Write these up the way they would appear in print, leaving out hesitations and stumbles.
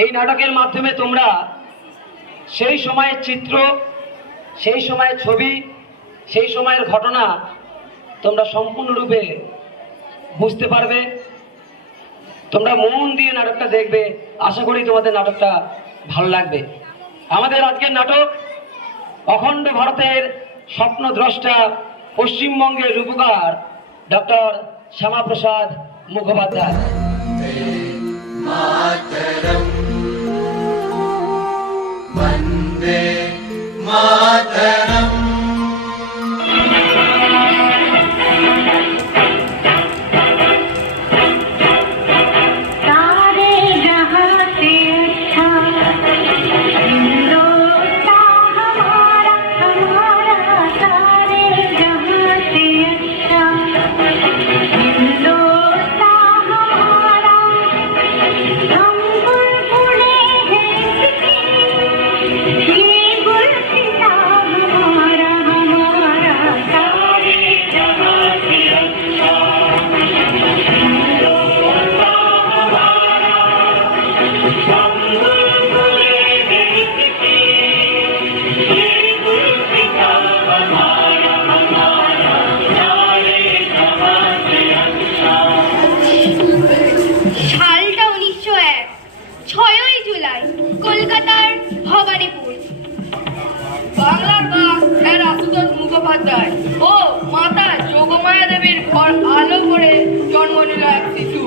এই নাটকের মাধ্যমে তোমরা সেই সময়ের চিত্র, সেই সময়ের ছবি, সেই সময়ের ঘটনা তোমরা সম্পূর্ণরূপে বুঝতে পারবে। তোমরা মন দিয়ে নাটকটা দেখবে, আশা করি তোমাদের নাটকটা ভালো লাগবে। আমাদের আজকের নাটক অখণ্ড ভারতের স্বপ্নদ্রষ্টা, পশ্চিমবঙ্গের রূপকার ডক্টর শ্যামাপ্রসাদ মুখোপাধ্যায়। মাতরম বন্দে মাতরম। ও মাতা যোগমায়া দেবীর ঘর আলো করে জন্ম নিল এক শিশু।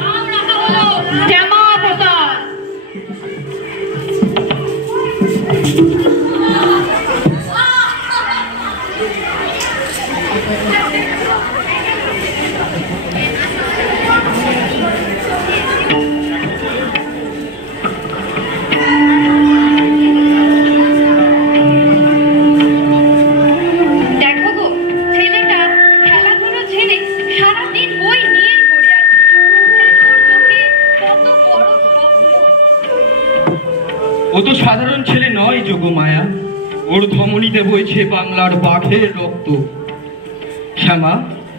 নাম রাখা হলো শ্যামাপ্রসাদ। ও তো সাধারণ ছেলে নয় যোগমায়া, ওর ধমনীতে বইছে বাংলার বাঘের রক্ত। শ্যামা,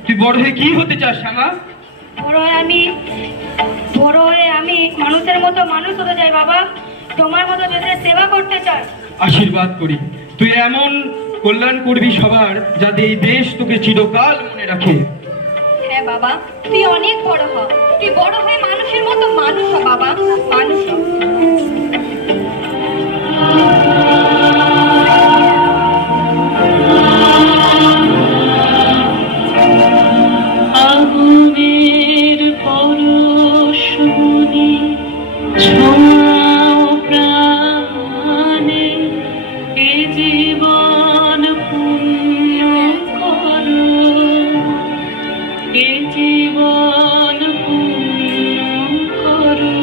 তুই বড় হয়ে কি হতে চাস? শ্যামা, বড় হয়ে আমি মানুষের মতো মানুষ হতে চাই বাবা। তোমার মতো দেশের সেবা করতে চাই। আশীর্বাদ করি তুই এমন কল্যাণ করবি সবার, যাতে এই দেশ তোকে চিরকাল মনে রাখে। হ্যাঁ বাবা, তুই অনেক বড় হ। তুই বড় হয়ে মানুষের মতো মানুষ হ বাবা, মানুষ হ। আগুনের পরশমণি ছোঁয়াও প্রাণে, এ জীবন পুণ্য করো, এ জীবন পুণ্য করো,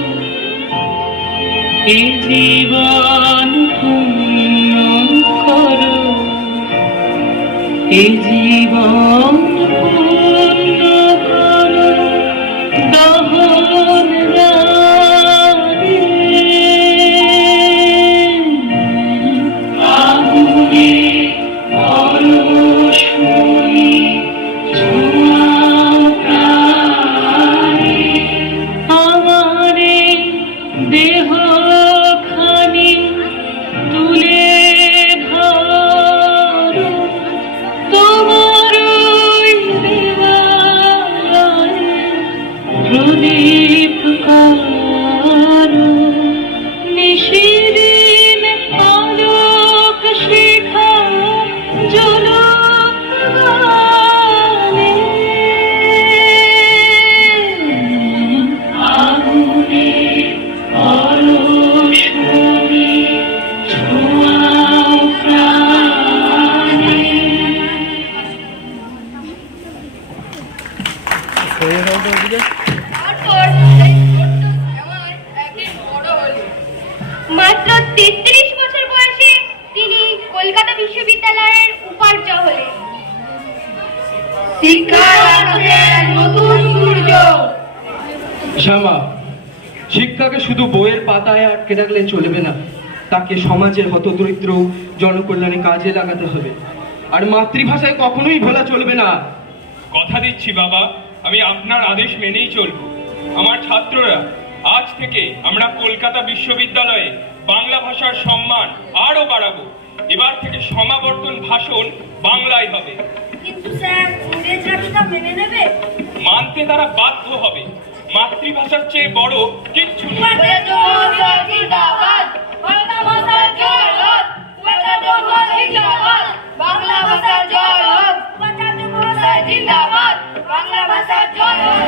এ জীবন পুণ্য করো, এ জীবন পূর্ণ করো দহন রাগে। আগুনে পরশমণি ছোঁয়াও প্রাণে, আমারে দেহ খানি তুলে ধরো, তোমার প্রদীপ কারো, নিশিদিন আলোক শিখা জ্বলুক গানে। আগুনে পরশমণি ছোঁয়াও প্রাণে। মাত্র 33 বছর বয়সে তিনি কলকাতা বিশ্ববিদ্যালয়ের উপাচার্য হলেন। শিক্ষার আলোকে নতুন সূর্য। শ্যামা, শিক্ষাকে শুধু বইয়ের পাতায় আটকে রাখলে চলবে না, তাকে সমাজের হতদরিদ্র জনকল্যাণে কাজে লাগাতে হবে। আর মাতৃভাষায় কখনোই ভোলা চলবে না। কথা দিচ্ছি বাবা, আমি আপনার আদেশ মেনেই চলব। আমার ছাত্ররা, আজ থেকে আমরা কলকাতা বিশ্ববিদ্যালয়ে বাংলা ভাষার সম্মান আরো বাড়াবো। এবার থেকে সমাবর্তন ভাষণ বাংলায় হবে। কিন্তু স্যার, ইংরেজরা কি তা মেনে নেবে? মানতে তারা বাধ্য হবে। মাতৃভাষার চেয়ে বড় কিচ্ছু নেই। বাংলা ভাষার জয় হোক, বাংলা ভাষার জয় হোক, জিন্দাবাদ, বাংলা ভাষার জয় হোক।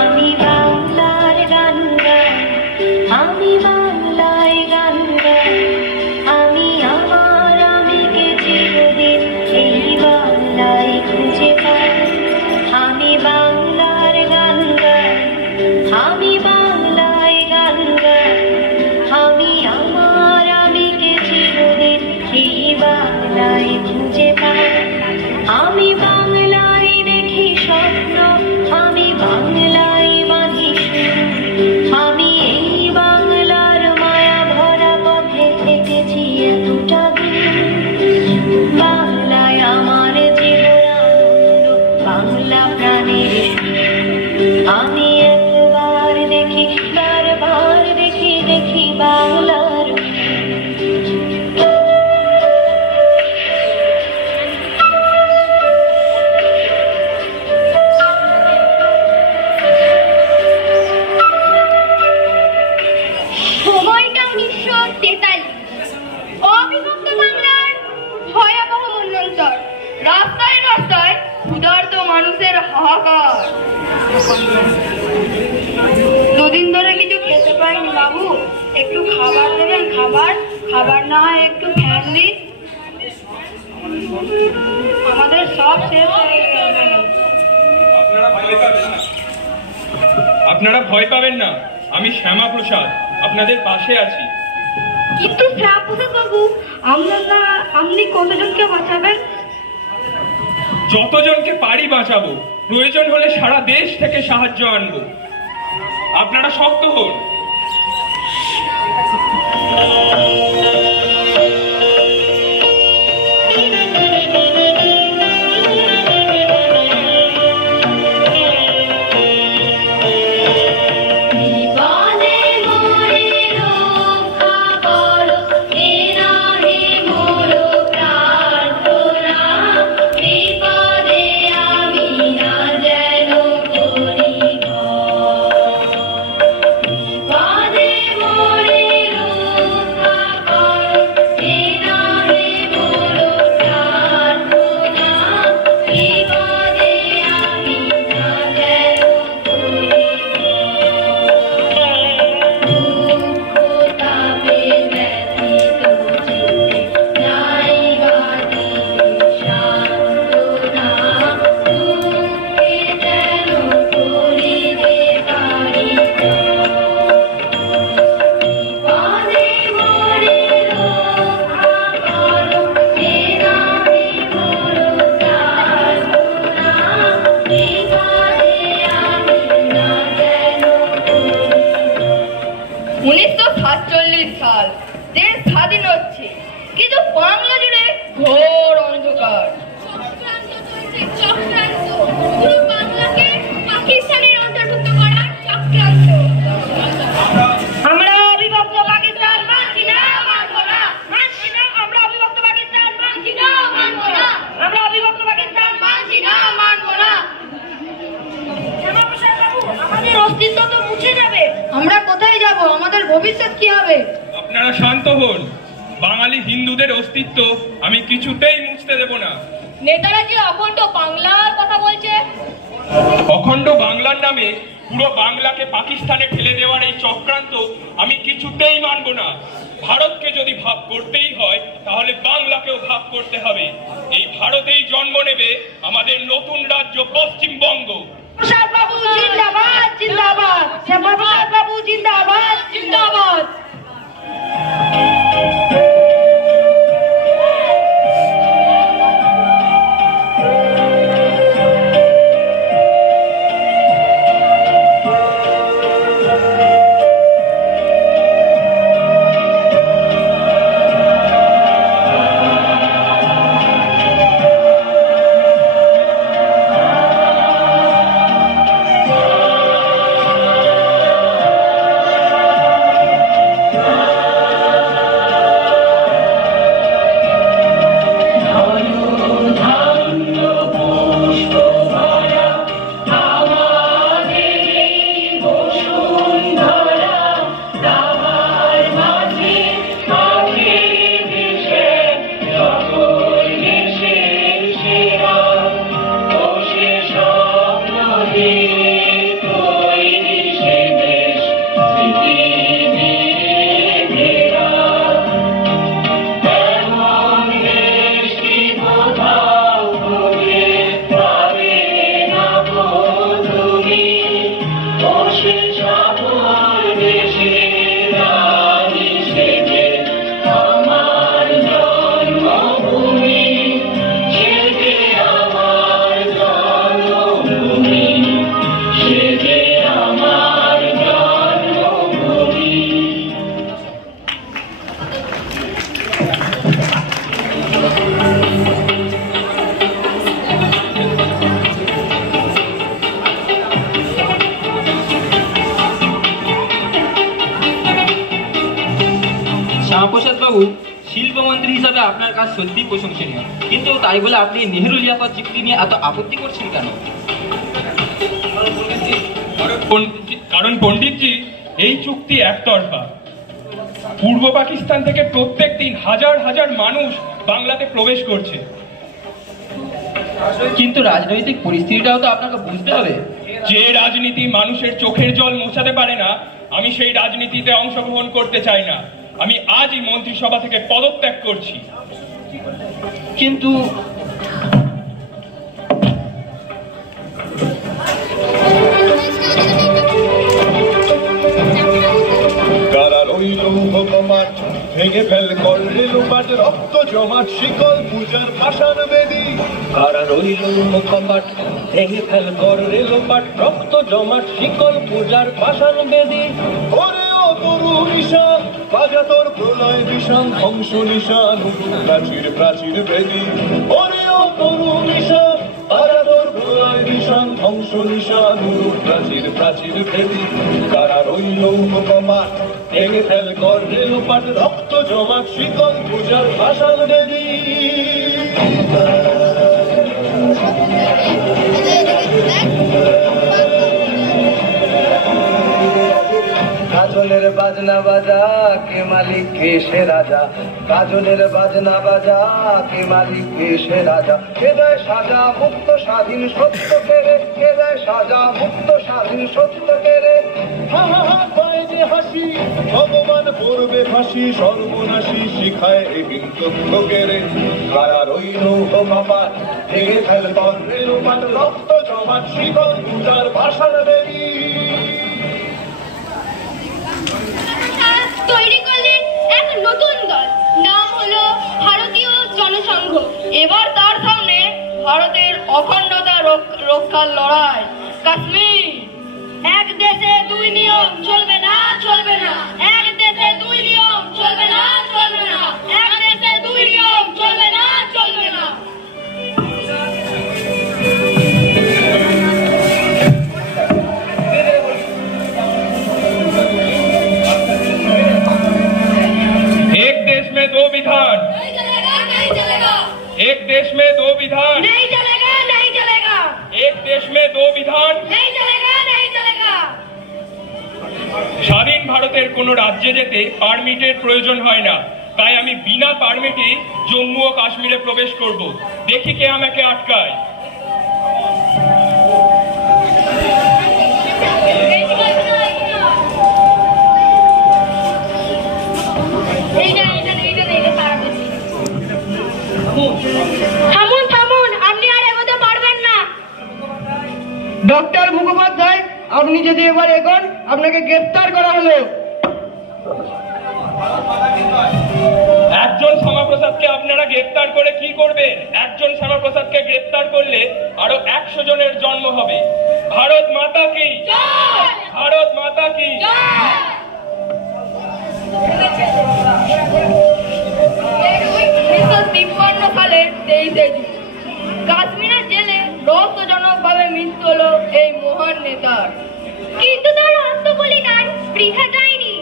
আমি বাংলার গান গাই, আমি বাংলায় গান গাই, আমি আমার আমিকে চিরদিন এই বাংলায় খুঁজে পাই। আমি বাংলার গান গাই, আমি বাংলায় গান গাই, আমি আমার আমিকে চিরদিন এই বাংলায় খুঁজে পাই। আমি বাংলায় দেখি স্বপ্ন, আমি বাংলায় বাঁধি সুর, আমি এই বাংলার মায়া ভরা পথে থেকেছি এতটা দূর। বাংলায় আমার জীবন আনন্দ, বাংলা প্রাণের সুর। আমি একবার দেখি, বারবার দেখি, দেখি বাংলার সময়টা 1943। অবিভক্ত বাংলার ভয়াবহ মন্বন্তর। রাস্তায় রাস্তায় ক্ষুধার্ত মানুষের হাহাকার। দুদিন ধরে কিছু খেতে পাইনি বাবু, একটু খাবার দেবেন? খাবার না হয় একটু ফ্যান দিন। আমাদের সব শেষ হয়ে গেছে। আপনারা ভয় পাবেন না, আমি শ্যামা প্রসাদ আপনাদের পাশে আছি। কিন্তু শ্যামপ্রসাদ বাবু, আপনি কতজনকে বাঁচাবেন? যতজনকে পারি বাঁচাবো, প্রয়োজন হলে সারা দেশ থেকে সাহায্য আনবো। আপনারা শক্ত হন। বিপদে মোরে রক্ষা করো, হে নাহি মোর প্রার্থনা। বিপদে আমি না যেন করি ভয়। বিপদে মোরে রক্ষা করো, হে নাহি মোর প্রার্থনা। বিপদে আমি না যেন করি দুঃখ তাপে ব্যথিত চিত্তে নাই বাঁধি সান্ত্বনা। দুঃখে যেন করিতে পারি বিপদে মোরে রক্ষা করো, হে নাহি মোর প্রার্থনা। বিপদে আমি না যেন করি 1947 সাল, দেশ স্বাধীন হচ্ছে, কিন্তু বাংলা জুড়ে ঘোর অন্ধকার। চক্রান্ত, পুরো বাংলাকে পাকিস্তানের অন্তর্ভুক্ত করার চক্রান্ত। আমরা অবিভক্ত পাকিস্তান মানছি না, মানব না, মানছি না। আমরা অবিভক্ত পাকিস্তান মানছি না, মানব না। আমরা অবিভক্ত পাকিস্তান মানছি না, মানব না। আমাদের অস্তিত্ব তো মুছে যাবে। আমরা কোথায় যাব? আমাদের ভবিষ্যৎ কি হবে? আপনারা শান্ত হন। বাঙালি হিন্দুদের অস্তিত্ব আমি কিছুতেই মুছতে দেব না। নেতারা কি অখণ্ড বাংলার কথা বলছে? অখণ্ড বাংলার নামে পুরো বাংলাকে পাকিস্তানে ঠেলে দেওয়ার এই চক্রান্ত আমি কিছুতেই মানব না। ভারতকে যদি ভাগ করতেই হয়, তাহলে বাংলাকেও ভাগ করতে হবে। এই ভারতেই জন্ম নেবে আমাদের নতুন রাজ্য পশ্চিমবঙ্গ। প্রসাদ বাবু জিন্দাবাদ, জিন্দাবাদ। শ্যামাপ্রসাদ বাবু জিন্দাবাদ, জিন্দাবাদ। শিল্পমন্ত্রী হিসাবে আপনার কাজ সত্যি প্রশংসনীয়, কিন্তু তাই বলে আপনি নেহেরু লিয়াকত চুক্তি নিয়ে এত আপত্তি করছেন কেন? কারণ পণ্ডিতজি, এই চুক্তি একতরফা। পূর্ব পাকিস্তান থেকে প্রত্যেক দিন হাজার হাজার মানুষ বাংলাতে প্রবেশ করছে। কিন্তু রাজনৈতিক পরিস্থিতিটাও তো আপনাকে বুঝতে হবে। যে রাজনীতি মানুষের চোখের জল মোছাতে পারে না, আমি সেই রাজনীতিতে অংশগ্রহণ করতে চাই না। আমি আজই মন্ত্রিসভা থেকে পদত্যাগ করছি। কিন্তু কারা রইল ভগমাট ভেঙে ফেল করলে লোপাট রক্ত জমাট শিকল পূজার পাষাণ বেদী। কারা রইল ভগমাট ভেঙে ফেল করলে লোপাট রক্ত জমাট শিকল পূজার পাষাণ বেদী। ওরে ও তরু নিশান বাজা তোর প্রলয় বিষান ধ্বংস নিশান প্রাচীর প্রাচীর বেদী। ওরে ও তরু নিশান বাজা তোর প্রলয় বিষান ধ্বংস নিশান প্রাচীর প্রাচীর বেদী। কারা রইল ভগমাট ভেঙে ফেল করলে লোপাট রক্ত জমাট শিকল পূজার পাষাণ বেদী। কাজলের বাজনা বাজা কে মালিক কে সে রাজা। কাজলের বাজনা বাজা কে মালিক কে সে রাজা। কে দেয় সাজা মুক্ত স্বাধীন সত্য কেড়ে। কে দেয় সাজা মুক্ত স্বাধীন সত্য কেড়ে। হা হা হা পায় যে হাসি ভগবান পড়বে ফাঁসি সর্বনাশী শিখায় এদিন তথ্য কেড়ে। কারা রইল বাবা ভেঙে ফেল করলে লোপাট রক্ত জমাট শিকল পূজার পাষাণ বেদী। তারা তৈরি করলেন এক নতুন দল, নাম হলো ভারতীয় জনসংঘ। এবার তার সামনে ভারতের অখণ্ডতা রক্ষার লড়াই। কাশ্মীর এক দেশে দুই নিয়ম চলবে না চলবে না। এক দেশে দুই নিয়ম চলবে না চলবে না। এক দেশে দুই নিয়ম চলবে না চলবে না। एक देश में दो विधान, नहीं चलेगा नहीं चलेगा। एक देश में दो विधान, नहीं चलेगा नहीं चलेगा। एक देश में दो विधान। नहीं चलेगा नहीं चलेगा। স্বাধীন ভারতের কোনো রাজ্যে যেতে পারমিটের প্রয়োজন হয় না, তাই আমি বিনা পারমিটে জম্মু ও কাশ্মীরে প্রবেশ করব। দেখি কে আমাকে আটকায়। থামুন থামুন, আপনি আর এগোতে পারবেন না। ডক্টর মুখোপাধ্যায়, আপনি যদি এবার এগোন আপনাকে গ্রেফতার করা হলো। একজন শ্যামাপ্রসাদকে আপনারা গ্রেফতার করে কি করবেন? একজন শ্যামাপ্রসাদকে গ্রেফতার করলে আরো 100 জনের জন্ম হবে। ভারত মাতা কি জয়! ভারত মাতা কি জয়! 1953 সালের 23শে জুন কাশ্মীরের জেলে রহস্যজনকভাবে মৃত্যু হলো এই মহান নেতার। কিন্তু তার আত্মবলিদান বৃথা যায়নি।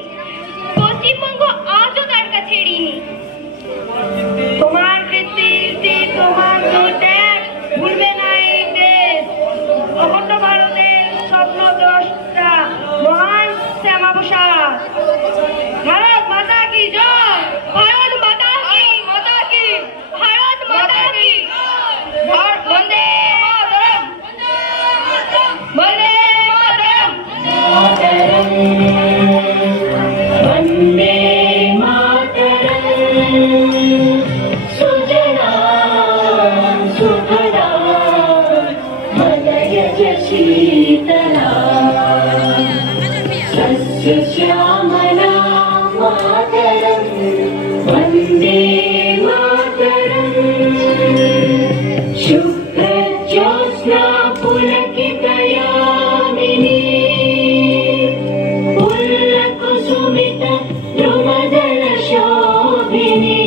পশ্চিমবঙ্গ আজও তার কাছে ঋণী। তোমার কীর্তি তোমার ত্যাগ ভুলবে না এই দেশ। অখণ্ড ভারতের স্বপ্ন দ্রষ্টা মহান শ্যামাপ্রসাদ। ভারত মাতা কি জয়! ভারত মাতা কি মাতা কি ভারত মাতা কি বন্দে মাতরম বন্দে মাতরম। वन्दे मातरम् सुजलां सुफलां मलयज शीतलां सस्यश्यामलां मातरम् वन्दे मातरम् शुभ्रज्योत्स्ना पुलकितयामिनी पुल्लकुसुमित द्रुमदल शोभिनी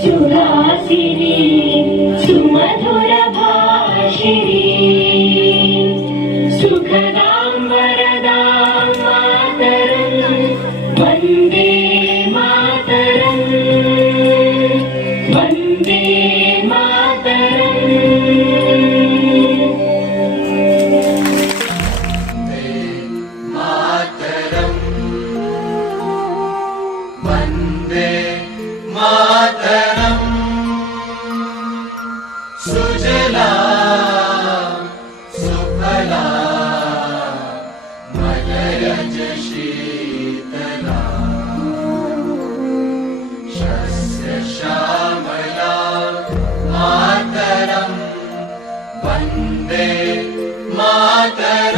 सुहासिनी सुमधुर भाषिणी सुखदां वरदां मातरं वन्दे मातरम्। सुजला सुफला मलयज शीतला शस्य श्यामला मातरम् वन्दे मातरम्